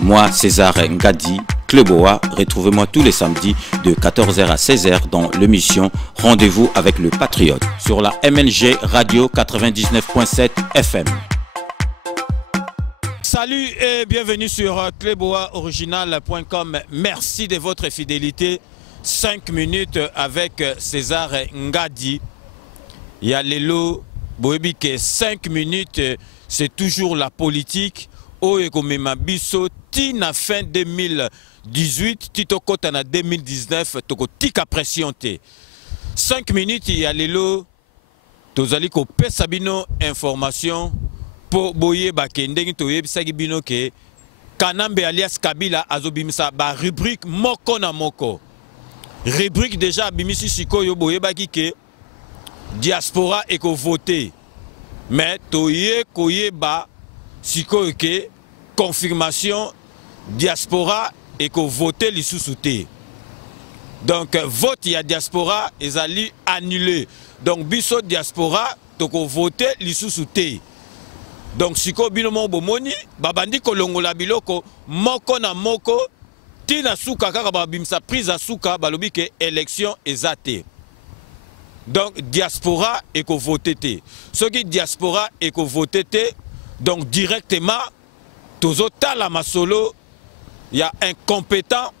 Moi, César Ngadi, Kleboa, retrouvez-moi tous les samedis de 14h à 16h dans l'émission Rendez-vous avec le Patriote sur la MNG Radio 99.7 FM. Salut et bienvenue sur kleboaoriginal.com. Merci de votre fidélité. 5 minutes avec César Ngadi. Il y a Lelo Boebike. 5 minutes, c'est toujours la politique. Oegomema biso tina fin 2018, tito kota na 2019, toko tika pression te. 5 minutes ya lelo, tozali ko pesa bino information po boye bakendenge toye bisaki bino ke Kanambe alias Kabila azobimisa ba rubrique moko na moko. Rubrique déjà bimisi sikoyo boye baki ke diaspora eko voter. Mais toye koye ba sikoyo ke confirmation diaspora et que voter les sous-soutés. Donc vote ya diaspora est allé annulé. Donc biso diaspora donc voter les sous-soutés. Donc siko binomo bomoni babandi kolongola biloko moko na moko tina suka kaka babimsa prise à suka balobi ke élection ezate. Donc diaspora et que voter te. Ce qui diaspora et que voter te donc directement Tozota la masolo, il y a un compétent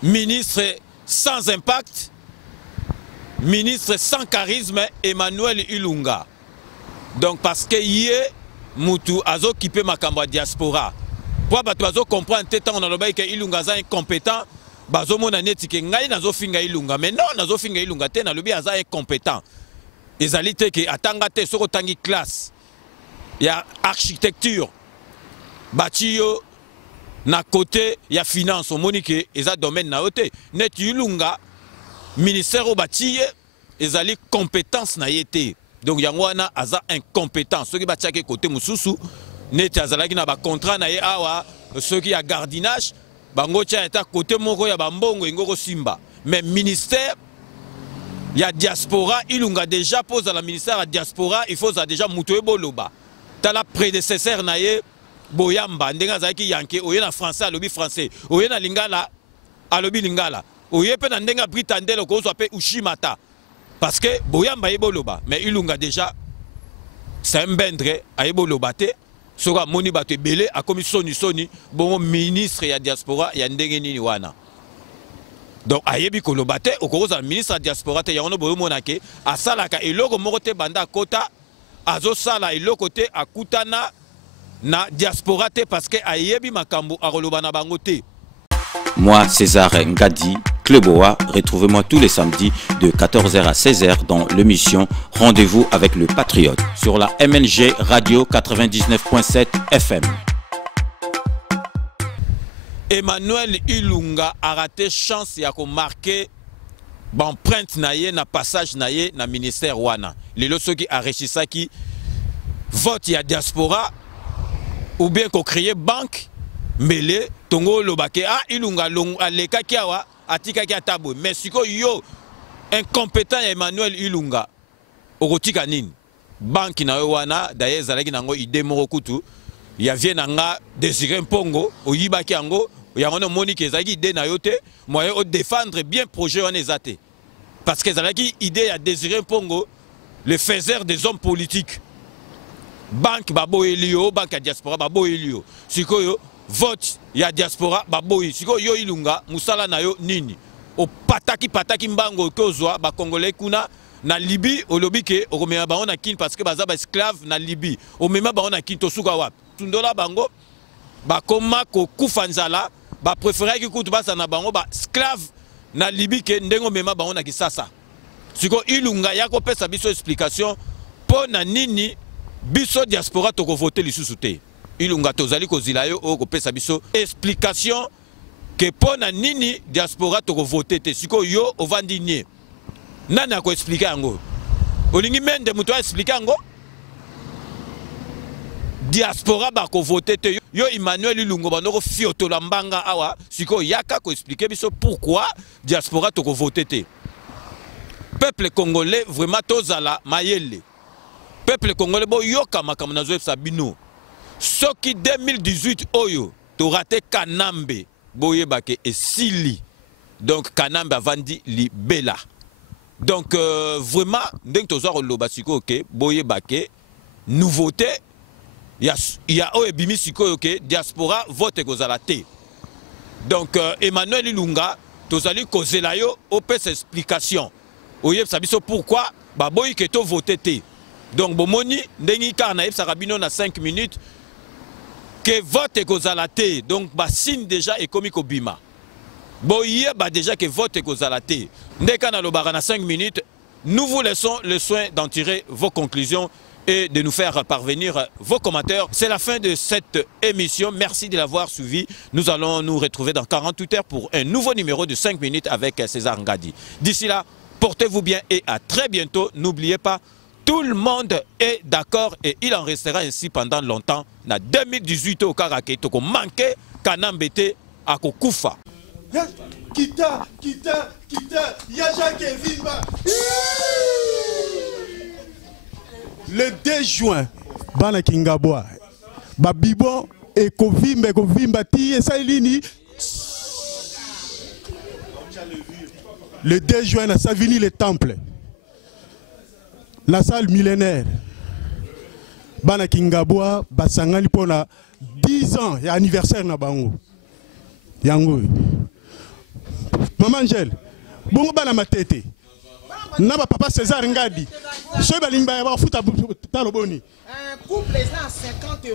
ministre sans impact, ministre sans charisme, Emmanuel Ilunga. Donc parce que hier, Moutou a occupé ma camba diaspora. Pour que comprendre que on a le que Ilunga est incompétent, bazo mona neti ke ngai nazo finga Ilunga. Mais non, nazo finga Ilunga te na lobi aza incompétent. Ezalité ke atanga te soko tangi classe. Il y a architecture, bâtiment, na côté, il y a finance, on monique, et ça domaine na côté. Net yulunga, ministère au bâtiment, ils ont compétence na yété. Donc il y a wana aza incompétence. Ceux qui bâtiment côté mususu, net azala qui na ba contrat na ye awa, ceux qui a gardinage, bango tia eta côté moko ya bambongo ingoko simba. Mais ministère il y a diaspora, Ilunga déjà pose à la ministère à diaspora, il faut déjà moutoe boloba. La prédécesseur naye Boyamba ndenga zaki yanke oye na français alobi français oye na lingala alobi lingala oye pe na ndenga britandelo ko so pe ushimata parce que Boyamba eboloba mais Ilunga déjà c'est un bendre ayeboloba te soka moni bato belé a commission soni bon ministre ya diaspora ya ndenge nini wana donc ayebi koloba te okoza ministre ya diaspora te ya ono boyo monake asalaka eloko moko te banda kota azo sala iloko te akutana na diaspora te parce que ayebi makambo akoloba na bango te. Moi César Ngadi, Kleboa, retrouvez-moi tous les samedis de 14h à 16h dans l'émission Rendez-vous avec le Patriote sur la MNG Radio 99.7 FM. Emmanuel Ilunga a raté chance ya ko marquer empreinte naye na passage naye na ministère wana. Les ceux qui a réussi ça qui vote ya diaspora ou bien qu'on crée banque mêlé tongo lobake ah Ilunga long aleka kiawa atika kia tabo mais siko yo incompétent Emmanuel Ilunga okotika nini banque na wana d'ailleurs zalaki nango ide moko kutu ya vient nanga Désiré Mpongo oyibaki yango yango monique ezaki ide na yote moyen de défendre bien projet wana ezate parce que zalaki idée à Désiré Mpongo le faiseur des hommes politiques banque babo elio banque ya diaspora babo elio sikoyo vote ya diaspora babo sikoyo yo Ilunga musala na yo nini o pataki mbango kozwa ba congolais kuna na Libye olobi ke okomema bango na kin parce que baza ba esclave na Libye o mema bango na kin to suka wapi tundola bango ba koma ko kufanzala ba préférer ki kutu basa na bango ba esclave na Libye ke ndengo mema bango na kisasa siko Ilunga yako pesa biso explication po na nini biso diaspora toko voter lisusu te. Ilunga tozali kozila yo ko pesa biso explication que po na nini diaspora toko voter te siko yo ovandi nie nani ako expliquer yango olingi mende muto a expliquer yango diaspora bako voter te yo Emmanuel Ilunga banoko fiotola mbanga awa siko yaka ko expliquer biso pourquoi diaspora toko voter te. Peuple congolais vraiment tozala mayele. Peuple congolais bo yoka makambo na zo sabino. Soki 2018 oyo to raté Kanambe boye bake esili. Donc Kanambe avandi libela. Donc vraiment ndeng tozo roloba siko OK boye bake nouveauté il y a ebimi siko OK diaspora vote kozala te. Donc Emmanuel Ilunga tozali kozela yo opesa explication. Oye sabiso pourquoi ba boye ke to vote te. Donc bomoni ndengi karna ebsa rabino na 5 minutes que vote kozala te. Donc ba signe déjà ekomi kobima. Boye ba déjà que vote kozala te. Ndeka na lobara na 5 minutes, nous vous laissons le soin d'en tirer vos conclusions et de nous faire parvenir vos commentaires. C'est la fin de cette émission. Merci de l'avoir suivi. Nous allons nous retrouver dans 48 heures pour un nouveau numéro de 5 minutes avec César Ngadi. D'ici là, portez-vous bien et à très bientôt. N'oubliez pas, tout le monde est d'accord et il en restera ainsi pendant longtemps. Na 2018 au Karaké, toko manqué Kanambete à Kokufa. Kita, Yaja Kevimba. Le 2 juin, Bana Kingabwa, Babibo et Kovimba Ti et Sailini. Le 2 juin, à Savigny le Temple, la salle millénaire, Bana Kingabwa, Basangani pour 10 ans et anniversaire na Bango. Yango. Maman Angèle, bongo bana matete. Naba papa César Ngadi. Ce balimba va foutre taloboni. Un couple est à 50 €,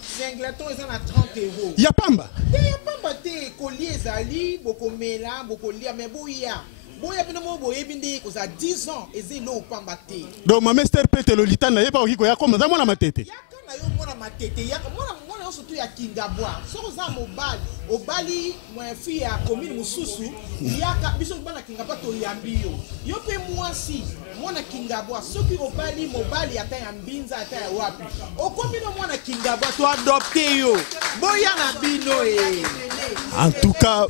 singleton est à 30 €. Ya pamba. Ya pamba te collier zali, boko mela, boko lia mais boya. Boya bino mo boye binde ko za 10 ans ezelo pamba te. Donc ma master pete lolita na yeba okiko ya koma za mwana matete. Ya kana yo mwana matete, ya mwana surtout ya Kingabwa. So za mobali, obali mwa fi ya commune mususu, ya ka biso bana Kingabwa to yambio. Yo pe mwasi, mwana Kingabwa, soki obali mobali ata ya mbinza ata ya wapi. Okomino mwana Kingabwa to adopter yo. Boya na bino e. En tout cas,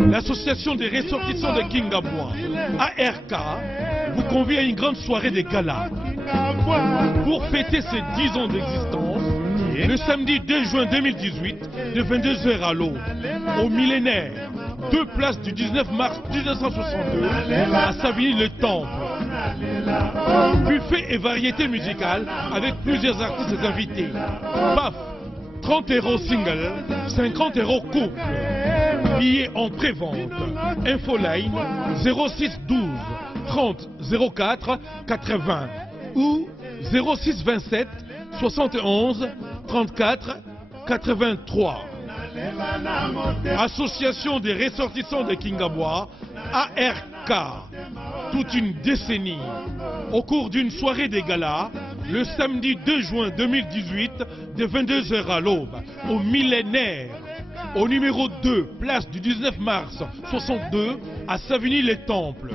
l'association des ressortissants de Kingabwa, ARK, vous convie à une grande soirée de gala. Pour fêter ses 10 ans d'existence, le samedi 2 juin 2018, de 22 h à l'aube, au millénaire, 2 places du 19 mars 1962, à Savigny-le-Temple. Buffet et variété musicale avec plusieurs artistes invités. PAF, 30 € single, 50 € couple. Billets en pré-vente. Infoline 06 12 30 04 80 ou 06 27 71 34 83. Association des ressortissants de Kingabwa, ARK. Toute une décennie. Au cours d'une soirée des galas, le samedi 2 juin 2018, de 22 h à l'aube, au millénaire, au numéro 2, place du 19 mars 62, à Savigny-les-Temples.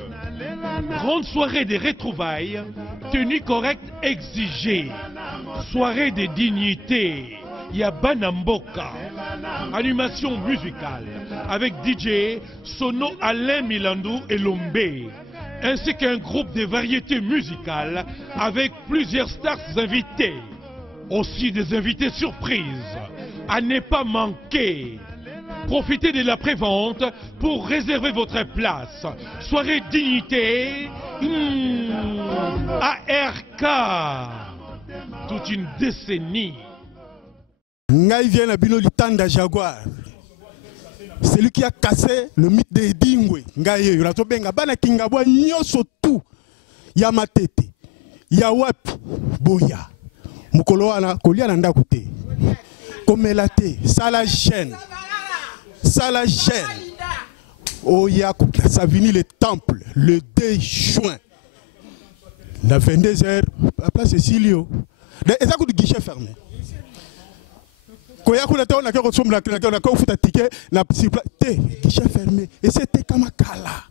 Grande soirée des retrouvailles, tenue correcte exigée. Soirée des dignités, Yabanamboka. Animation musicale, avec DJ Sono Alain Milandou et Lombe. Ainsi qu'un groupe de variétés musicales avec plusieurs stars invités. Aussi des invités surprises. À ne pas manquer. Profitez de la prévente pour réserver votre place. Soirée dignité. ARK. Toute une décennie. Ngai vient à Bino Litanda Jaguar. C'est lui qui a cassé le mythe de Dingwe. Ngai yo benga bana Kingabwa nyoso tout. Ya matete. Ya wapi boya. Mukolo wana kolia na ndaku te. Komela te, sala chaîne. Sala chaîne. Oya Savigny-le-Temple le 2 juin. La 22 h à place Cécilio. Et ça coûte guichet fermé. Quand on a reçu la ticket, guichet fermé. Et c'était comme Kala.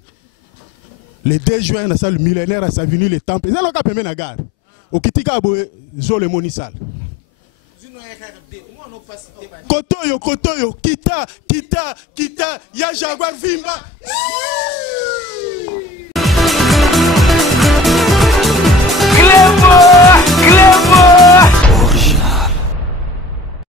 Le 2 juin, dans la salle millénaire à Savigny-le-Temple. C'est là qu'on a la gare. okitika boye zo le monisal kotoyo kita ya Jaguar vimba